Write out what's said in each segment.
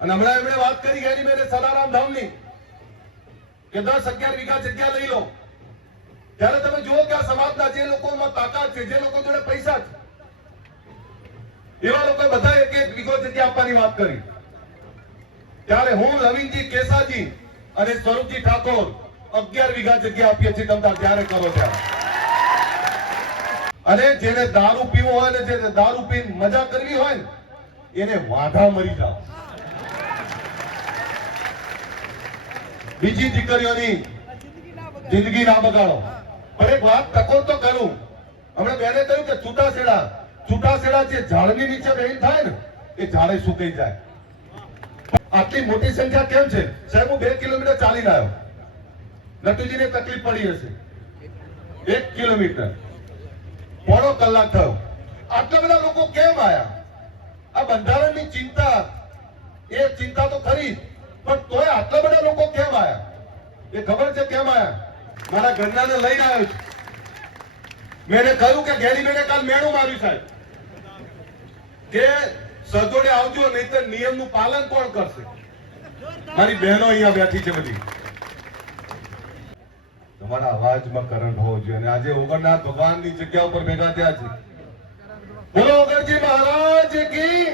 અને હમણાં એમણે વાત કરી ગેરી મેરે સદારામ ધામની કે 10-11 વીઘા જગ્યા લઈ લો. ત્યારે તમે જુઓ કે આ સમાજના જે લોકોમાં તાકાત છે, જે લોકો જોડે પૈસા છે, એવા લોકો બધા એક વીઘો જગ્યા આપવાની વાત કરી. ત્યારે હું, લવિંગજી કેસાજી અને સ્વરૂપજી ઠાકોર 11 વીઘા જગ્યા આપીએ છીએ. તમતાર ત્યારે કરો ત્યારે. અને જેને દારૂ પીવો હોય ને જે દારૂ પીને મજા કરવી હોય ને એને વાંધા મરી જાવ. બીજી દીકરીઓની જિંદગી ના બગાડો. પણ એક વાત ટકોર તો કરું. હમણાં બેને કહ્યું કે છૂટાછેડા જે ઝાડની નીચે બેન થાય ને એ ઝાડે સુકાઈ જાય. આટલી મોટી સંખ્યા કેમ છે? સાહેબ, હું 2 કિલોમીટર ચાલીને આવ્યો. નટુજીને તકલીફ પડી હશે. 1 કિલોમીટર પોણો કલાક થયો. આટલા બધા લોકો કેમ આયા? આ બંધારણની ચિંતા, એ ચિંતા તો ખરી, પણ તોય આટલા બધા લોકો કેમ આયા? એ ખબર છે કેમ આયા? મારા ઘરનાને લઈને આવ્યો છું. મેં કહ્યું કે ગેરી મેને કાલ મેણું માર્યું સાહેબ કે સજોડે આવજો, નહીતર નિયમનું પાલન કોણ કરશે? મારી બહેનો અહીંયા બેઠી છે બધી. તમારા અવાજમાં કરંટ હોવો જોઈએ. અને આજે ઓગણનાથ ભગવાનની જગ્યા ઉપર ભેગા થયા છે. બોલો ઓગણજી મહારાજ કી.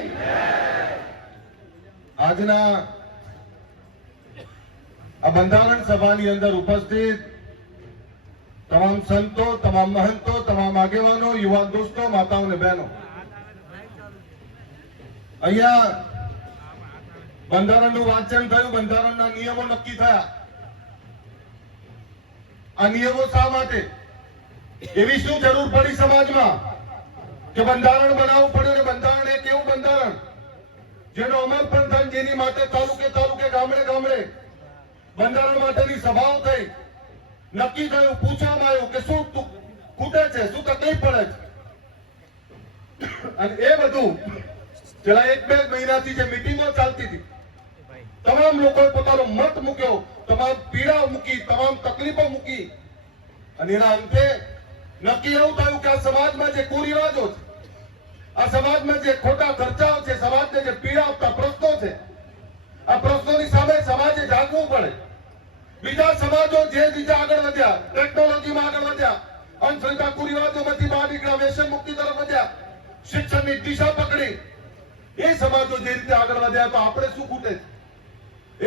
આજના આ બંધારણ સભાની અંદર ઉપસ્થિત તમામ સંતો, તમામ મહંતો, તમામ આગેવાનો, યુવાન દોસ્તો, માતાઓ અને બહેનો, અહીંયા બંધારણનું વાંચન થયું, બંધારણના નિયમો નક્કી થયા. આ નિયમો શા માટે? એવી શું જરૂર પડી સમાજમાં કે બંધારણ બનાવવું પડ્યું? ને બંધારણ એક એવું બંધારણ જેનો અમલ પણ થાય, જેની માટે તાલુકે તાલુકે, ગામડે ગામડે બંધારણ માટેની સભાઓ થઈ. નક્કી થયું, પૂછવામાં આવ્યું કે શું ખૂટે છે, શું તકલીફ પડે છે. અને એ બધું છેલ્લા 1-2 મહિનાથી જે મીટિંગો ચાલતી હતી, તમામ લોકોએ પોતાનો મત મૂક્યો, તમામ પીડા મૂકી, તમામ તકલીફો મૂકી. અને એના અંતે નક્કી એવું થયું કે આ સમાજમાં જે કુરિવાજો છે, આ સમાજમાં જે ખોટા ખર્ચાઓ છે, સમાજને જે પીડા આપતા પ્રશ્નો છે, આ પ્રશ્નોની સામે સમાજે જાગવું પડે. બીજા સમાજો જે રીતે આગળ વધ્યા, ટેકનોલોજીમાં આગળ વધ્યા, અંધશ્રદ્ધા કુરિવાજોમાંથી બહાર નીકળ્યા, વ્યસન મુક્તિ તરફ વધ્યા, શિક્ષણની દિશા પકડી, એ સમાજો જે રીતે આગળ વધ્યા, તો આપણે શું ખૂટે છે?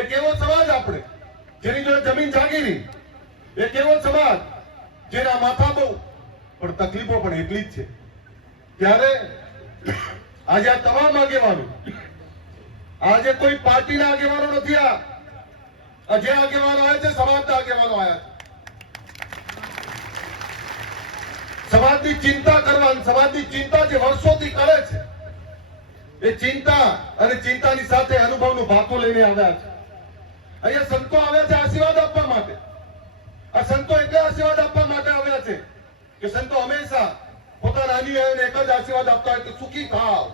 એક એવો સમાજ આપણે જેની જોડે જમીન જાગીરી, એક એવો સમાજ જેના માથા બહુ પણ તકલીફો પણ એટલી જ છે. ત્યારે આજે આ તમામ આગેવાનો, આજે કોઈ પાર્ટીના આગેવાનો નથી. આ જે આગેવાનો આવ્યા છે, સમાજના આગેવાનો આવ્યા છે. સમાજની ચિંતા કરવાની, સમાજની ચિંતા જે વર્ષોથી કરે છે, એ ચિંતા અને ચિંતાની સાથે અનુભવનું ભાથું લઈને આવ્યા છે. અહીંયા સંતો આવ્યા છે આશીર્વાદ આપવા માટે. આ સંતો એટલે આશીર્વાદ આપવા માટે આવ્યા છે કે સંતો હંમેશા પોતાના અનુયાયીઓને એક જ આશીર્વાદ આપતા હોય કે સુખી થાવ.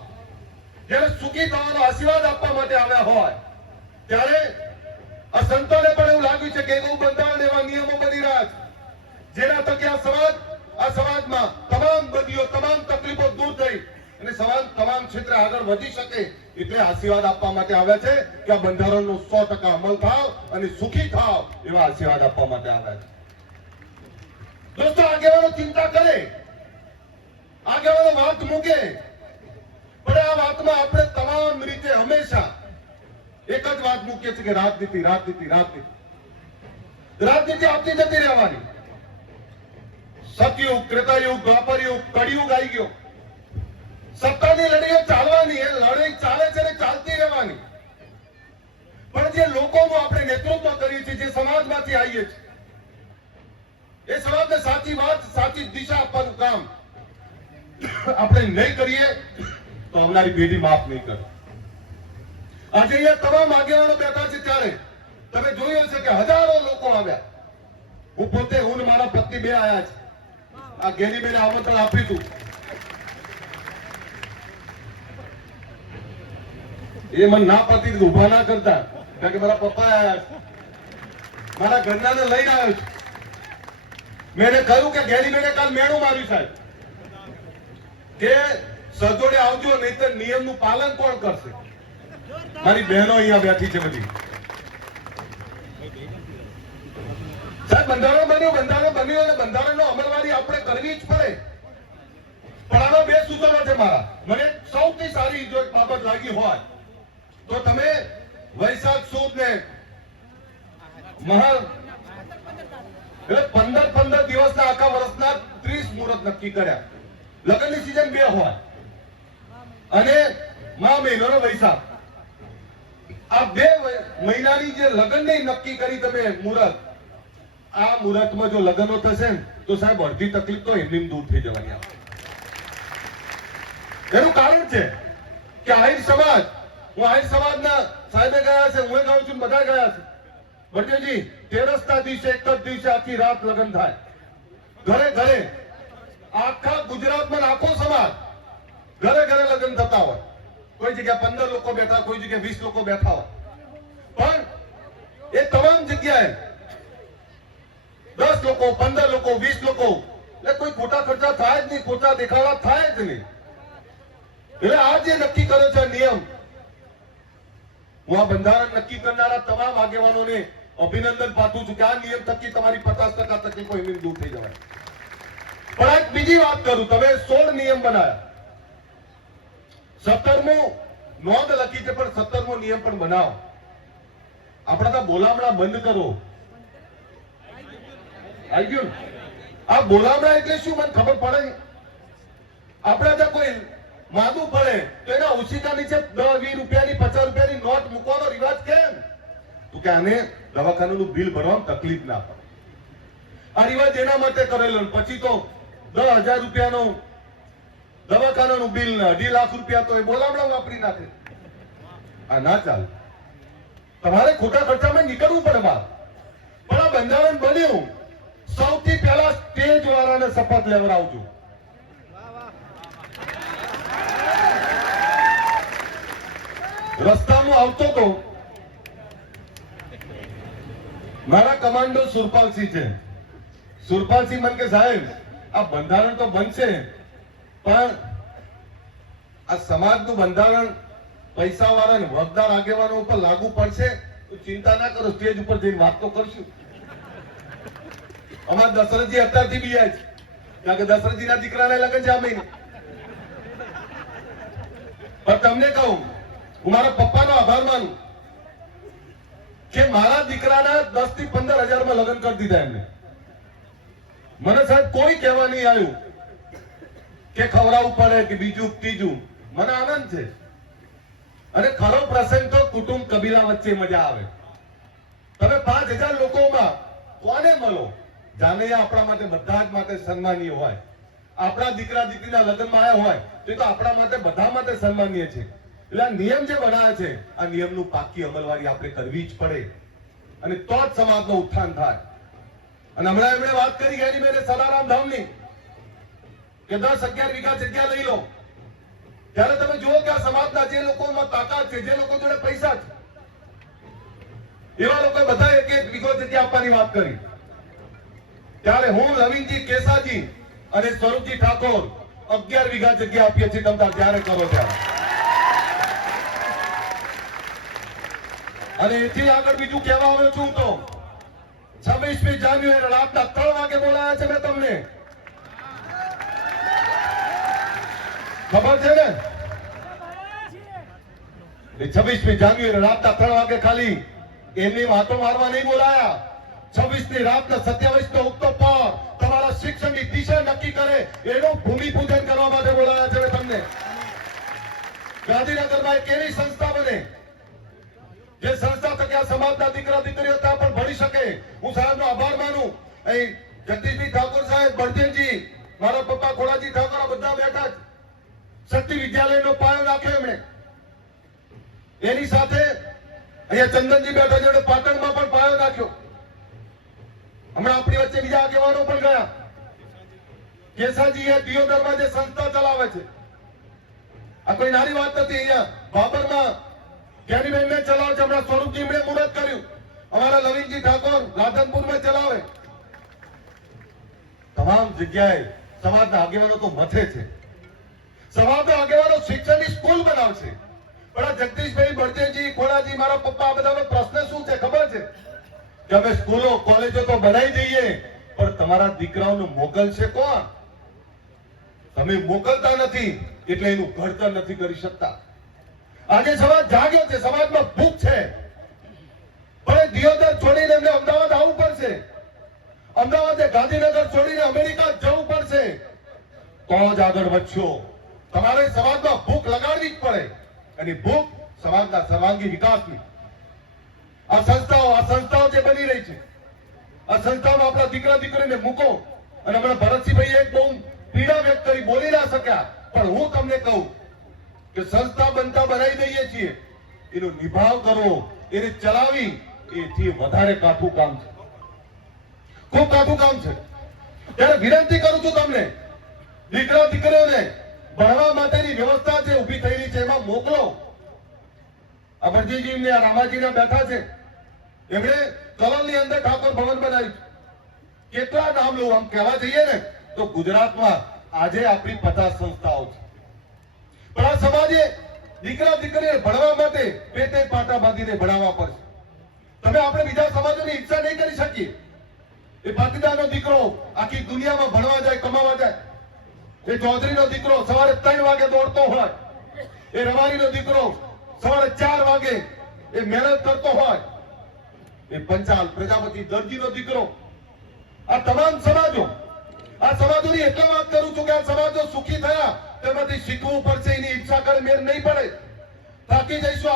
જ્યારે સુખી થવાનો આશીર્વાદ આપવા માટે આવ્યા હોય, ત્યારે આ સંતોને પણ એવું લાગ્યું છે કે એવું બંધારણ, એવા નિયમો બની રહ્યા છે જેના થકી આ સમાજમાં તમામ બદીઓ, તમામ તકલીફો દૂર થઈ અને સમાજ તમામ ક્ષેત્રે આગળ વધી શકે. એટલે આશીર્વાદ આપવા માટે આવ્યા છે કે આ બંધારણનો 100% અમલ થાવ અને સુખી થાવ, એવા આશીર્વાદ આપવા માટે આવ્યા છે. દોસ્તો, આગેવાનો ચિંતા કરે, આગેવાનો વાત મૂકે, પણ આ વાતમાં આપણે તમામ રીતે હંમેશા એક જ વાત મૂકીએ છીએ કે રાજનીતિ, રાજનીતિ, રાજનીતિ. રાજનીતિ આપતી જતી રહેવાની. સતયુગ, ત્રેતાયુગ, દ્વાપરયુગ, કળિયુગ આવી ગયો. સત્તાની લડાઈઓ ચાલવાની, એ લડાઈ ચાલે છે ને ચાલતી રહેવાની. પણ જે લોકોનું આપણે નેતૃત્વ કરીએ છીએ, જે સમાજમાંથી આવીએ છીએ, એ સમાજને સાચી વાત, સાચી દિશા આપવાનું કામ આપણે નહીં કરીએ તો આવનારી પેઢી માફ નહીં કરે. આજે અહીંયા તમામ આગેવાનો બેઠા છે, ત્યારે તમે જોયું હશે કે હજારો લોકો આવ્યા. હું પોતે, હું ને મારા પત્ની 2 આવ્યા છે. આ ગેરીબેને આમંત્રણ આપ્યું હતું. એ મને ના પતી ઉભા ના કરતા, કારણ કે મારા પપ્પા આવ્યા છે. મારા ઘરનાને લઈને આવ્યો છું. મેં કહ્યું કે ગેરીબેને કાલ મેણું માર્યું સાહેબ કે સજોડે આવજો, નહીતર નિયમનું પાલન કોણ કરશે? મારી બહેનો અહીંયા બેઠી છે બધી. સાહેબ બંધારણ બન્યું અને બંધારણનો અમલવારી આપણે કરવી જ પડે. પણ આમાં બે સૂચનો છે મારા. મને સૌથી સારી જો એક બાબત લાગી હોય તો તમે વૈશાખ સુદ ને મહા એટલે 15 દિવસના આખા વર્ષના 30 મુહૂર્ત નક્કી કર્યા. લગ્નની સિઝન 2 હોય અને મહા મહિનો વૈશાખ. આ 2 મહિનાની જે લગ્નની નક્કી કરી તમે મુહૂર્ત, આ મુહૂર્તમાં જો લગ્નો થશે ને તો સાહેબ અડધી તકલીફ તો એમની દૂર થઈ જવાની. એનું કારણ છે કે આહિર સમાજ, હું આહિર સમાજના સાહેબે ગયા છે, હું ગાઉં છું, બધા ગયા છે. બળદેવજી, 13ના દિવસે એક જ દિવસે આખી રાત લગ્ન થાય ઘરે ઘરે. આખા ગુજરાતમાં આખો સમાજ ઘરે ઘરે લગ્ન થતા હોય. કોઈ જગ્યાએ 15 લોકો બેઠા, કોઈ જગ્યાએ 20 લોકો બેઠા હોય. પણ એ તમામ જગ્યાએ 10 લોકો, 15 લોકો, 20 લોકો, એટલે કોઈ ખોટા ખર્ચા થાય જ નહીં, ખોટા દેખાડા થાય જ નહીં. એટલે આ જે નક્કી કર્યો છે નિયમ, હું આ બંધારણ નક્કી કરનારા તમામ આગેવાનોને અભિનંદન પાઠવું છું કે આ નિયમ થકી તમારી 50% તકલીફો એમની દૂર થઈ જવાય. પણ એક બીજી વાત કરું, તમે 16 નિયમ બનાવ્યા, 17મો નોંધ લખી છે, પણ 17મો નિયમ પણ બનાવો. આપણા તો બોલામણા બંધ કરો. આવી ગયું ને? આ બોલામણા એટલે શું મને ખબર પડે? આપણા ત્યાં કોઈ માદું પડે તો એના ઓછીકા નીચે 10, 20 રૂપિયાની, 50 રૂપિયાની નોટ મૂકવાનો રિવાજ કેમ? તો કે આને દવાખાનાનું બિલ ભરવામાં તકલીફ ના પડે. આ રિવાજ એના માટે કરેલો. પછી તો 10,000 રૂપિયાનું દવાખાનાનું બિલ ને 2.5 લાખ રૂપિયા તો એ બોલામણા વાપરી નાખે. આ ના ચાલે. તમારે ખોટા ખર્ચામાં નીકળવું પડે બહાર. પણ આ બંધારણ બન્યું, સૌથી પહેલા સ્ટેજ વાળાને શપથ લેવડાવજો. રસ્તામાં આવતો તો મારા કમાન્ડો સુરપાલસિંહ છે. સુરપાલસિંહ મને કે સાહેબ આ બંધારણ તો બનશે પણ આ સમાજનું બંધારણ પૈસા વાળા ને વગદાર આગેવાનો ઉપર લાગુ પડશે તો ચિંતા ના કરો, સ્ટેજ ઉપર જઈને વાત તો કરશું. અમારા દશરથજી અત્યારથી બી છે, કારણ કે દશરથજીના દીકરાને લગન છે આ મહિને. પણ તમને કહું, હું મારા પપ્પાનો આભાર માનું કે મારા દીકરાના 10 થી 15 હજારમાં લગ્ન કરી દીધા એમને. મને સાહેબ કોઈ કહેવા નહીં આવ્યું કે ખવડાવવું પડે કે બીજું ત્રીજું. મને આનંદ છે. અને ખરો પ્રસંગ તો કુટુંબ કબીલા વચ્ચે મજા આવે. તમે 5000 લોકોમાં કોને મળો? જાનૈયા આપણા માટે બધા જ માટે સન્માનીય હોય. આપણા દીકરા દીકરીના લગ્નમાં આવ્યા હોય તો આપણા માટે બધા માટે સન્માનીય છે. એટલે આ નિયમ જે બનાવ્યા છે, આ નિયમનું પાકી અમલવારી આપણે કરવી જ પડે અને તો જ સમાજનું ઉત્થાન થાય. અને હમણાં એમણે વાત કરી ગયા મેરે સલારામ ધામની કે 10-11 વીઘા જગ્યા લઈ લો. ત્યારે તમે જુઓ કે આ સમાજના જે લોકોમાં તાકાત છે, જે લોકો જોડે પૈસા છે, એવા લોકો બધા 1-1 વીઘો જગ્યા આપવાની વાત કરી. ત્યારે હું, લવિંગજી, કેસાજી અને સ્વરૂપજી ઠાકોર 11 વીઘા જગ્યા આપીએ છીએ. તમતાર ત્યારે કરો ત્યારે. અને એથી આગળ બીજું કહેવા આવ્યો છું તો 26મી જાન્યુઆરી રાતના 3 વાગે બોલાયા છે મેં તમને. ખબર છે ને? 26મી જાન્યુઆરી રાતના 3 વાગે ખાલી એમની વાતો મારવા નહીં બોલાયા. 26ની રાતના 27નો ઉગતો પહોર તમારા શિક્ષણની દિશા નક્કી કરે એનું ભૂમિપૂજન કરવા માટે બોલાયા છે તમને. ગાંધીનગરમાં એક એવી સંસ્થા બને જે સંસ્થા થકી આ સમાજના દીકરા દીકરીઓ ત્યાં પણ ભણી શકે. હું સાહેબનો આભાર માનું. અહીં જગદીશભાઈ ઠાકોર સાહેબ, બળદેવજી, મારા પપ્પા ખોડાજી ઠાકોર આ બધા બેઠા જ. શક્તિ વિદ્યાલયનો પાયો નાખ્યો એમણે. એની સાથે અહીંયા ચંદનજી બેઠા છે, એમણે પાટણમાં પણ પાયો નાખ્યો. હમણાં આપણી વચ્ચે બીજા આગેવાનો પણ ગયા. કેસાજી એ દિયોદરમાં જે સંસ્થા ચલાવે છે, આ કોઈ નાની વાત નથી. અહીંયા બાબરમાં જ્ઞાનીબેનને ચલાવે છે. હમણાં સ્વરૂપજી એમણે મુહૂર્ત કર્યું. અમારા લવિંગજી ઠાકોર રાધનપુરમાં ચલાવે. તમામ જગ્યાએ સમાજના આગેવાનો તો મથે છે. સમાજના આગેવાનો શિક્ષણની સ્કૂલ બનાવશે. પણ આ જગદીશભાઈ બળદેવજી ખોડાજી મારા પપ્પા આ બધાનો પ્રશ્ન શું છે ખબર છે કે અમે સ્કૂલો કોલેજો તો બનાવી દઈએ પણ તમારા દીકરાઓનું મોકલશે કોણ? તમે મોકલતા નથી એટલે એનું ઘડતર નથી કરી શકતા. આજે સમાજ જાગ્યો છે, સમાજમાં ભૂખ છે, પણ દિયોદર છોડીને એમને અમદાવાદ આવવું પડશે, અમદાવાદ ગાંધીનગર છોડીને અમેરિકા જવું પડશે તો જ આગળ વધશો. તમારે સમાજમાં ભૂખ લગાડવી જ પડે અને ભૂખ સમાજના સર્વાંગી વિકાસની. આ સંસ્થાઓ જે બની રહી છે આ સંસ્થામાં આપણા દીકરા દીકરીને મૂકો. અને હમણાં ભરતસિંહભાઈ એક બહુ પીડા વ્યક્ત કરી, બોલી ના શક્યા, પણ હું તમને કહું કે સંસ્થા બનતા બનાવી દઈએ છીએ, એનો નિભાવ કરો, એને ચલાવી એથી વધારે કાઠું કામ છે, ખૂબ કાઠું કામ છે. ત્યારે વિનંતી કરું છું તમને, દીકરા દીકરીઓને ભણવા માટેની વ્યવસ્થા જે ઊભી થઈ રહી છે એમાં મોકલો. આ ભરજીજી ને રામાજીને બેઠા છે, એમણે કલોલની અંદર ઠાકોર ભવન બનાવ્યું. કેટલા નામ લઉં, આમ કહેવા જઈએ ને તો ગુજરાતમાં આજે આપણી 50 સંસ્થાઓ છે. પણ આ સમાજે દીકરા દીકરીને ભણવા માટે પેટે પાટા બાંધીને ભણાવવા પડશે. તમે આપણે બીજા સમાજોની ઈચ્છા નહીં કરી શકીએ. એ પાટીદારનો દીકરો આખી દુનિયામાં ભણવા જાય, કમાવા જાય. એ ચૌધરીનો દીકરો સવારે 3 વાગે દોડતો હોય, એ રવારીનો દીકરો સવારે 4 વાગે એ મહેનત કરતો હોય, એ પંચાલ પ્રજાપતિ દરજીનો દીકરો, આ તમામ સમાજો, આ સમાજોની એટલે વાત કરું છું કે આ સમાજો સુખી થયા તેમાંથી શીખવું પડશે. એની ઈચ્છા કરે મેર નહીં પડે, થાકી જઈશું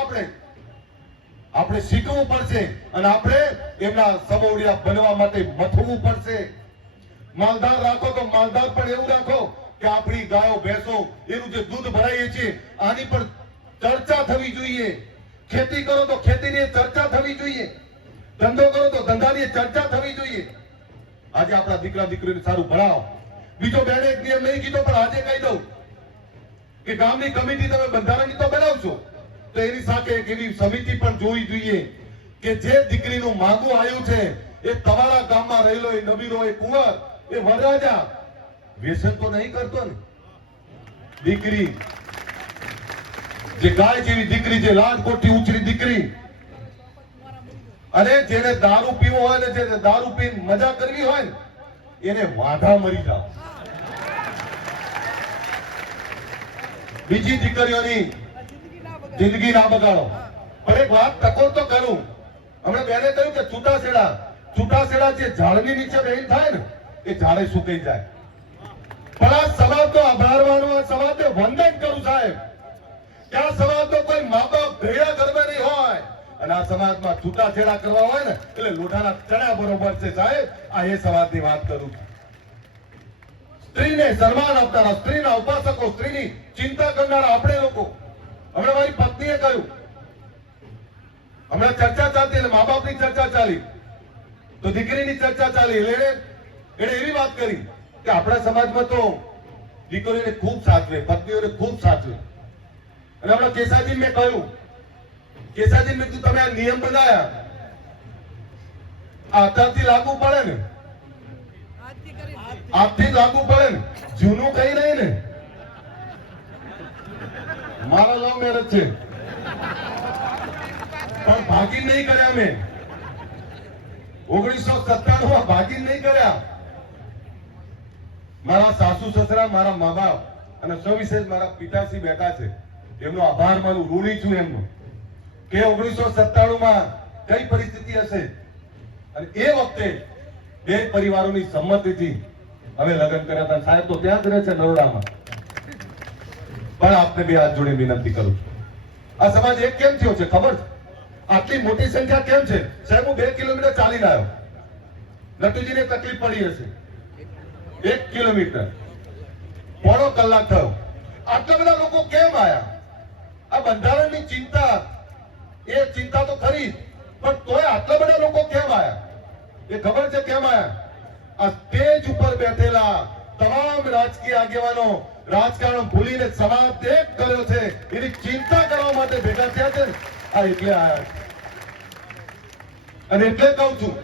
આપણે શીખવું પડશે અને આપણે એમના સમોડિયા બનવા માટે મથવું પડશે. માલદાર રાખો તો માલદાર પણ એવું રાખો કે આપણી ગાયો ભેંસો એનું જે દૂધ ભરાઈએ છીએ આની પણ ચર્ચા થવી જોઈએ. ખેતી કરો તો ખેતીની ચર્ચા થવી જોઈએ, ધંધો કરો તો ધંધાની ચર્ચા થવી જોઈએ. આજે આપણા દીકરા દીકરીને સારું ભણાવો. બીજો બેને એક નિયમ નહીં કીધો પણ આજે કહી દઉં કે ગામની કમિટી તમે બંધારણની તો બનાવશો તો એની સાથે એક એવી સમિતિ પણ જોવી જોઈએ કે જે દીકરીનું માંગું આવ્યું છે એ તમારા ગામમાં રહેલો એ નબીરો, એ કુંવર, એ વરરાજા વ્યસન તો નહીં કરતો ને. દીકરી જે ગાય જેવી દીકરી, જે રાજકોટથી ઉછરી દીકરી, અને જેને દારૂ પીવો હોય ને જેને દારૂ પીને મજા કરવી હોય ને એને વાંઢા મરી જાવ. બીજી દીકરીઓની જિંદગી ના બગાડો. પણ એક વાત ટકોર તો કરું. હમણાં બેને કહ્યું કે છૂટાછેડા જે ઝાડની નીચે બેન થાય ને એ ઝાડે સુકાઈ જાય. પણ આ સમાજનો આભારવાનો, આ સમાજને વંદન કરું સાહેબ કે આ સમાજનો કોઈ મા બાપ ભેળા ગરબે નહીં હોય અને આ સમાજમાં છૂટાછેડા કરવા હોય ને એટલે લોઢાના ચણા બરોબર છે સાહેબ. આ એ સમાજની વાત કરું છું. સ્ત્રીને સન્માન આપનારા, સ્ત્રીના ઉપાસકો, સ્ત્રીની ચિંતા કરનારા આપણે લોકો. હમણાં મારી પત્નીએ કહ્યું, હમણાં ચર્ચા ચાલતી એટલે મા બાપની ચર્ચા ચાલી તો દીકરીની ચર્ચા ચાલી એટલે એને એવી વાત કરી કે આપણા સમાજમાં તો દીકરીઓને ખૂબ સાચવે, પત્નીઓને ખૂબ સાચવે. અને હમણાં કેસાજી મેં કહ્યું, કેસાજી મેં તમે આ નિયમ બનાયા અત્યારથી લાગુ પડે ને, આજથી લાગુ પડે ને, જૂનું કઈ નહીં ને. મારા લવ મેરેજ છે પણ ભાગી નહીં કર્યા મેં. 1997 માં ભાગી નહીં કર્યા. મારા સાસુ સસરા, મારા મા બાપ અને સવિશેષ મારા પિતાશ્રી બેઠા છે, એમનો આભાર માનું, ઋણી છું એમનો કે 1997 માં કઈ પરિસ્થિતિ હશે અને એ વખતે બે પરિવારોની સંમતિથી હવે લગ્ન કર્યા હતા. સાહેબ તો ત્યાં જ રહે છે નરોડામાં. પણ આપને બે હાથ જોડે વિનંતી કરું છું, આ સમાજ એક કેમ થયો છે ખબર છે? આટલી મોટી સંખ્યા કેમ છે સાહેબ? હું 2 કિલોમીટર ચાલીને આવ્યો. નટુજીને તકલીફ પડી હશે, 1 કિલોમીટર પોણો કલાક થયો. આટલા બધા લોકો કેમ આયા? આ બંધારણની ચિંતા, એ ચિંતા તો ખરી, પણ તોય આટલા બધા લોકો કેમ આયા? એ ખબર છે કેમ આયા? આ સ્ટેજ ઉપર બેઠેલા તમામ રાજકીય આગેવાનો રાજકારણ ભૂલીને સમાજ એક કર્યો છે એની ચિંતા કરવા માટે ભેગા થયા છે. આ એટલે આયા છે. અને એટલે કહું છું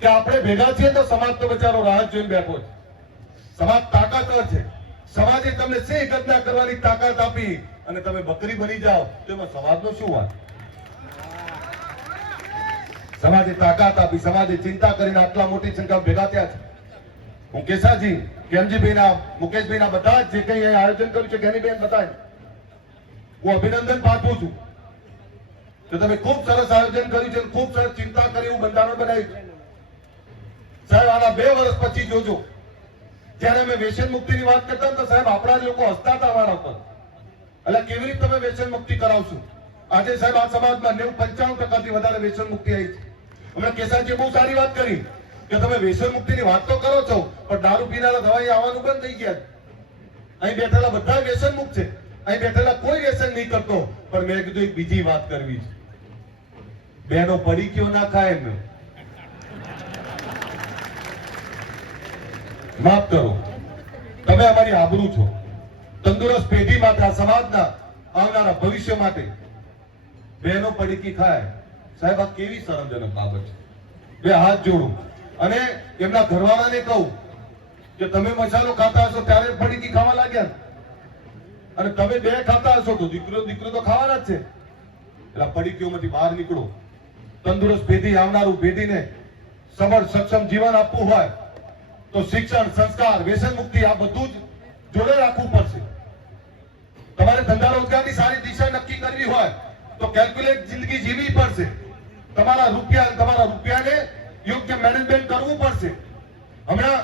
કે આપણે ભેગા છીએ તો સમાજ તો બચારો રાહ જોઈને બેઠો છે. સમાજ તાકાતવર છે. સમાજે તમને સિંહ ગર્જના કરવાની તાકાત આપી અને તમે બકરી બની જાઓ તો એમાં સમાજનો શું વાત? સમાજે તાકાત આપી, સમાજે ચિંતા કરીને આટલા મોટી સંખ્યા ભેગા થયા છે. હું કેસાજી, કેમજીભાઈના, મુકેશભાઈના બધા જ જે કંઈ અહીં આયોજન કર્યું છે જ્ઞાનીબેન બધાય હું અભિનંદન પાઠવું છું કે તમે ખૂબ સરસ આયોજન કર્યું છે, ખૂબ સરસ ચિંતા કરી એવું બંધારણ બનાવ્યું છે. સાહેબ આના 2 વર્ષ પછી જોજો, જ્યારે અમે વ્યસન મુક્તિની વાત કરતા તો સાહેબ આપણા જ લોકો હસતા હતા અમારા ઉપર. એટલે કેવી રીતે તમે વ્યસન મુક્તિ કરાવશો? આજે સાહેબ આ સમાજમાં 95% વધારે વ્યસન મુક્તિ આવી છે. હમણાં કેસાજીએ બહુ સારી વાત કરી કે તમે વ્યસન મુક્તિની વાત તો કરો છો પણ દારૂ પીનારા દવાઈ આવવાનું બંધ થઈ ગયા. અહીં બેઠેલા બધા વ્યસન મુક્ત છે, અહીં બેઠેલા કોઈ વ્યસન નહીં કરતો. પણ મેં કીધું એક બીજી વાત કરવી છે. બહેનો પડી ક્યો ના ખાય એમને માફ કરો, તમે અમારી આબરૂ છો. તંદુરસ્ત પેઢી માટે, આ સમાજના આવનારા ભવિષ્ય માટે બહેનો પડીકી ખાય, સાહેબ આ કેવી શરમજનક બાબત છે. 2 હાથ જોડું અને એમના ઘરવાળાને કહું કે તમે મસાલો ખાતા હશો ત્યારે પડીકી ખાવા લાગ્યા અને તમે 2 ખાતા હશો તો દીકરો તો ખાવાના જ છે. એટલે પડીકીઓમાંથી બહાર નીકળો. તંદુરસ્ત પેઢી, આવનારું પેઢીને સમર્થ સક્ષમ જીવન આપવું હોય તો શિક્ષણ, સંસ્કાર, વ્યસન મુક્તિ આ બધું જ જોડે રાખવું પડશે. તમારે ધંધા રોજગારની સારી દિશા નક્કી કરવી હોય તો કેલ્ક્યુલેટ જિંદગી જીવવી પડશે. તમારા રૂપિયાને યોગ્ય મેનેજમેન્ટ કરવું પડશે. હમણાં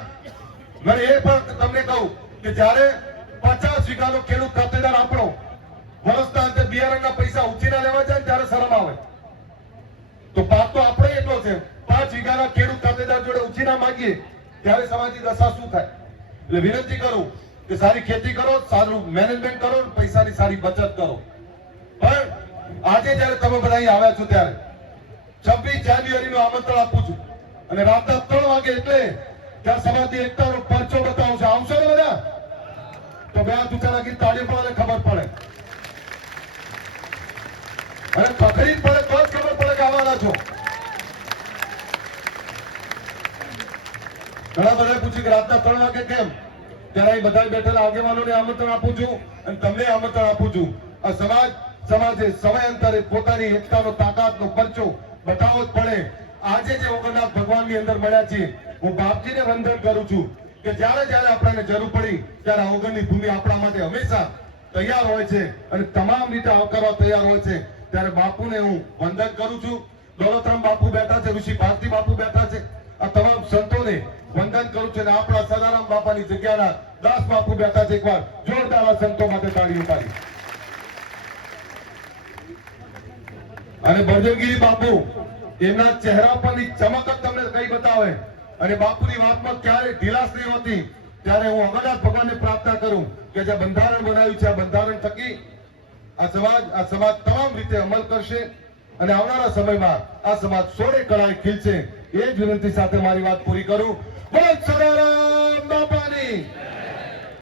મને એ પણ તમને કહું કે જ્યારે 50 વીઘાનો ખેડૂત ખાતેદાર આપણો વર્ષના અંતે બિયારણના પૈસા ઉછીના લેવા જાય ત્યારે શરમ આવે. તો પાક તો આપણે એટલો છે, 5 વીઘાના ખેડૂત ખાતેદાર જોડે ઉછીના માંગીએ ત્યારે સમાજની દશા શું થાય? એટલે વિનંતી કરું કે સારી ખેતી કરો, સારું મેનેજમેન્ટ કરો, પૈસાની સારી બચત કરો. પણ આજે જયારે તમે બધા અહીં આવ્યા છો ત્યારે 26 જાન્યુઆરીનું આમંત્રણ આપું છું અને રાતના 3 વાગે એટલે ત્યાં સમાજની એકતાનો પરચો બતાવું છું. આવશો ને બધા? તો 2 હાથ ઊંચા રાખીને તાળીઓ પડે ખબર પડે અને પકડી પડે તો જ ખબર પડે કે આવવાના છો. ઘણા બધા પૂછ્યું કે રાતના 3 વાગે કેમ? ત્યારે અહીં બધા બેઠેલા આગેવાનોને આમંત્રણ આપું છું અને તમને આમંત્રણ આપું છું. આ સમાજે સમયાંતરે પોતાની એકતાનો, તાકાતનો પરચો બતાવવો જ પડે. આજે જે ઓગણનાથ ભગવાનની અંદર મળ્યા છીએ, હું બાપજીને વંદન કરું છું કે જ્યારે જ્યારે આપણને જરૂર પડી ત્યારે આ ઓગણની ભૂમિ આપણા માટે હંમેશા તૈયાર હોય છે અને તમામ રીતે આવકારવા તૈયાર હોય છે. ત્યારે બાપુને હું વંદન કરું છું. દોલતરામ બાપુ બેઠા છે, ઋષિ ભારતી બાપુ બેઠા છે, આ તમામ સંતોને વંદન કરું છું. અને આપણા સદારામ બાપાની જગ્યાના દાસ બાપુ બેઠા છે. એકવાર જોરદાર આ સંતો માટે તાળીઓ પાડી. અને બળદેવગીરી બાપુ, એમના ચહેરા પરની ચમક જ તમને કઈ બતાવે. અને બાપુની વાતમાં ક્યારેય ઢીલાસ નહીં હોતી. ત્યારે હું અમરનાથ ભગવાનને પ્રાર્થના કરું કે જે બંધારણ બનાવ્યું છે, આ બંધારણ થકી આ સમાજ તમામ રીતે અમલ કરશે અને આવનારા સમયમાં આ સમાજ સોળે કળાએ ખીલશે. એ જ વિનંતી સાથે મારી વાત પૂરી કરું. બોલ સદારામ બાપાની.